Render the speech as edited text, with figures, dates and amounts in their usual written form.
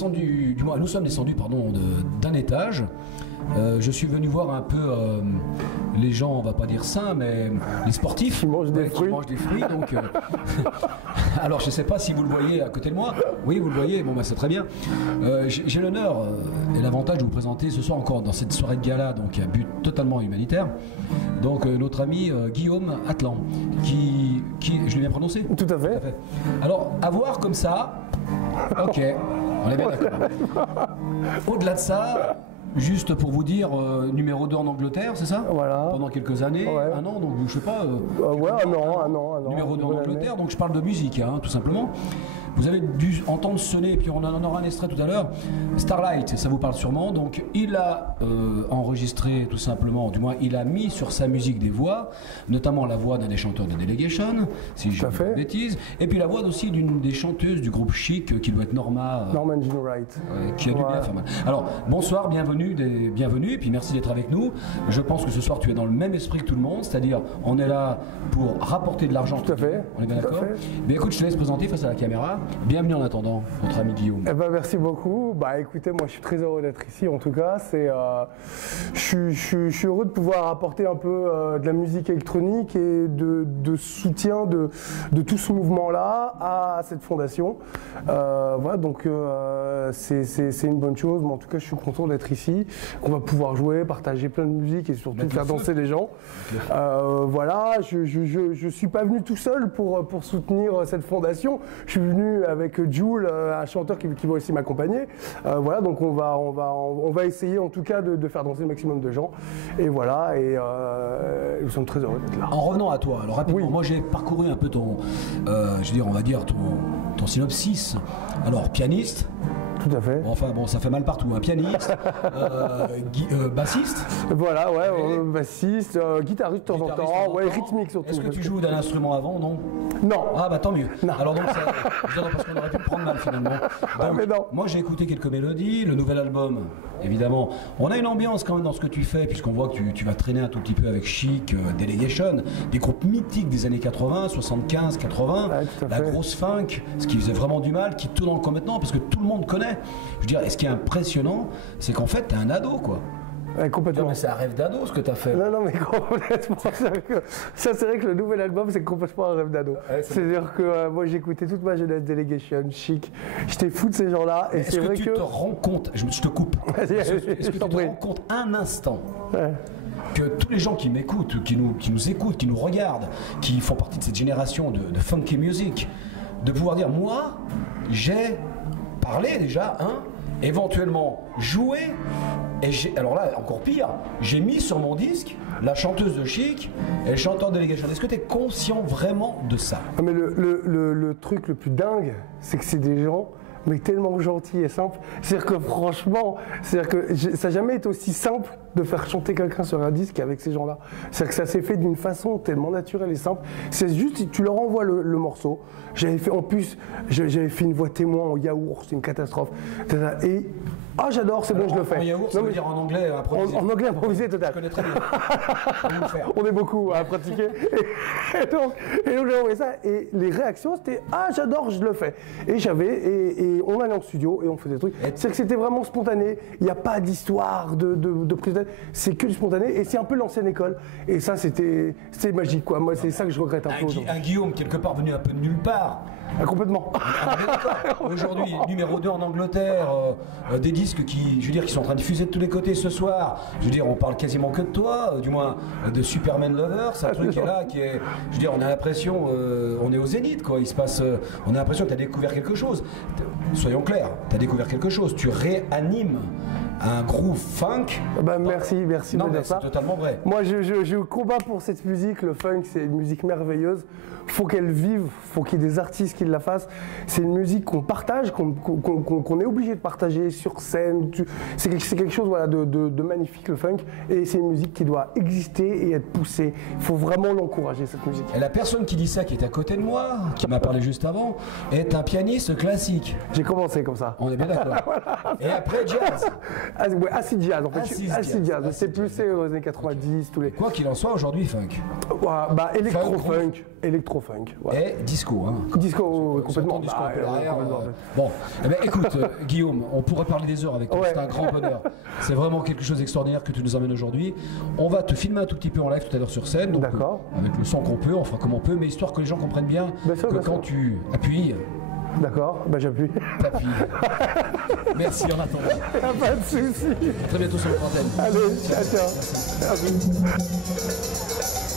descendu, du moins nous sommes descendus pardon d'un étage. Je suis venu voir un peu les gens, on va pas dire sains, mais les sportifs qui mangent des fruits. Qui mangent des fruits. Donc, alors je sais pas si vous le voyez à côté de moi. Oui, vous le voyez. Bon, bah, c'est très bien. J'ai l'honneur et l'avantage de vous présenter ce soir encore dans cette soirée de gala, donc à but totalement humanitaire. Donc notre ami Guillaume Atlan, qui je l'ai bien prononcé. Tout à fait. Tout à fait. Alors à voir comme ça. Ok, on est bien d'accord. Au-delà de ça. Juste pour vous dire, numéro 2 en Angleterre, c'est ça? Voilà. Pendant quelques années, ouais. un an, donc je sais pas. Ouais, un an. Numéro 2 en Angleterre, donc je parle de musique, hein, tout simplement. Vous avez dû entendre sonner, et puis on en aura un extrait tout à l'heure, Starlight, ça vous parle sûrement. Donc il a enregistré tout simplement, du moins il a mis sur sa musique des voix, notamment la voix d'un des chanteurs de Delegation, si je ne dis pas de bêtises, et puis la voix aussi d'une des chanteuses du groupe Chic, qui doit être Norman Jean Wright. Qui a dû bien faire mal. Alors bonsoir, bienvenue, et puis merci d'être avec nous. Je pense que ce soir tu es dans le même esprit que tout le monde, c'est-à-dire on est là pour rapporter de l'argent. Tout à fait. On est bien d'accord? Mais écoute, je te laisse présenter face à la caméra. Bienvenue en attendant, notre ami Guillaume. Eh ben, merci beaucoup. Bah écoutez, moi je suis très heureux d'être ici. En tout cas, je suis heureux de pouvoir apporter un peu de la musique électronique et de soutien de tout ce mouvement-là à cette fondation. Voilà, donc c'est une bonne chose. Mais en tout cas, je suis content d'être ici. On va pouvoir jouer, partager plein de musique et surtout faire danser les gens. Voilà, je suis pas venu tout seul pour soutenir cette fondation. Je suis venu avec Jules, un chanteur qui va aussi m'accompagner. Voilà, donc on va essayer en tout cas de faire danser le maximum de gens. Et voilà, et nous sommes très heureux d'être là. En revenant à toi, alors rapidement, moi j'ai parcouru un peu ton, on va dire ton synopsis. Alors pianiste. Tout à fait. Enfin bon, ça fait mal partout. Un pianiste, bassiste. Voilà, ouais, bassiste, guitariste de temps en temps, ouais, rythmique surtout. Est-ce que tu joues d'un instrument avant, non? Non. Ah bah tant mieux. Non. Alors donc, parce qu'on aurait pu me prendre mal finalement. Donc, mais non. Moi j'ai écouté quelques mélodies, le nouvel album, évidemment. On a une ambiance quand même dans ce que tu fais, puisqu'on voit que tu vas traîner un tout petit peu avec Chic, Delegation, des groupes mythiques des années 80, 75, 80, la grosse funk, ce qui faisait vraiment du mal, qui tourne encore maintenant, parce que tout le monde connaît. Je veux dire, et ce qui est impressionnant, c'est qu'en fait, t'es un ado, quoi. Ouais, complètement. Non, mais c'est un rêve d'ado ce que t'as fait. Non, mais complètement. Ça, c'est vrai que le nouvel album, c'est complètement un rêve d'ado. Ouais, c'est-à-dire que moi, j'écoutais toute ma jeunesse Delegation, Chic. J'étais fou de ces gens-là. Est-ce que tu te rends compte, je te coupe, est-ce que tu te rends compte un instant que tous les gens qui m'écoutent, qui nous écoutent, qui nous regardent, qui font partie de cette génération de funky music, de pouvoir dire, moi, j'ai parlé déjà, éventuellement joué, et alors là, encore pire, j'ai mis sur mon disque la chanteuse de Chic et le chanteur de Delegation. Est-ce que tu es conscient vraiment de ça? Mais le truc le plus dingue, c'est que c'est des gens mais tellement gentils et simples. C'est-à-dire que franchement, ça n'a jamais été aussi simple de faire chanter quelqu'un sur un disque avec ces gens-là. C'est-à-dire que ça s'est fait d'une façon tellement naturelle et simple. C'est juste, tu leur envoies le morceau. J'avais fait une voix témoin en yaourt, c'est une catastrophe. Et j'adore, c'est bon, je le fais. En yaourt, ça veut dire en anglais improvisé. En anglais improvisé, total. Je connais très bien. On est beaucoup à pratiquer. Et donc j'ai envoyé ça. Et les réactions, c'était j'adore, je le fais. Et on allait en studio et on faisait des trucs. C'est que c'était vraiment spontané. Il n'y a pas d'histoire de prise de tête. C'est que du spontané. Et c'est un peu l'ancienne école. Et ça, c'était magique, quoi. Moi, c'est ça que je regrette un peu. Un Guillaume, quelque part, venu un peu de nulle part. Complètement. Aujourd'hui, numéro 2 en Angleterre, des disques qui sont en train de diffuser de tous les côtés ce soir. Je veux dire, on parle quasiment que de toi, du moins de Superman Lover. C'est un truc qui est là, je veux dire, on a l'impression, on est au zénith, quoi. Il se passe, on a l'impression que tu as découvert quelque chose. Soyons clairs, tu as découvert quelque chose. Tu réanimes un groove funk. Merci non, de mais dire ça. C'est totalement vrai. Moi, je combats pour cette musique. Le funk, c'est une musique merveilleuse. Faut qu'elle vive, faut qu'il y ait des artistes qui la fassent. C'est une musique qu'on partage, qu'on est obligé de partager sur scène. C'est quelque chose de magnifique, le funk. Et c'est une musique qui doit exister et être poussée. Il faut vraiment l'encourager, cette musique. Et la personne qui dit ça, qui est à côté de moi, qui m'a parlé juste avant, est un pianiste classique. J'ai commencé comme ça. On est bien d'accord. Voilà. Et après, jazz. Acid jazz, en fait. Acid jazz. C'est plus aux années 90, tous les... Quoi qu'il en soit, aujourd'hui, funk. Électro-funk. Électro-funk. Et disco, Disco, complètement. Du score un peu derrière, bon, eh ben, écoute, Guillaume, on pourrait parler des heures avec toi. C'est un grand bonheur. C'est vraiment quelque chose d'extraordinaire que tu nous emmènes aujourd'hui. On va te filmer un tout petit peu en live tout à l'heure sur scène. D'accord. Avec le son qu'on peut, on fera comme on peut, mais histoire que les gens comprennent bien que quand tu appuies. D'accord, bah j'appuie. T'appuies. Merci en attendant. Pas de soucis. À très bientôt sur le antenne. Allez, ciao. Merci.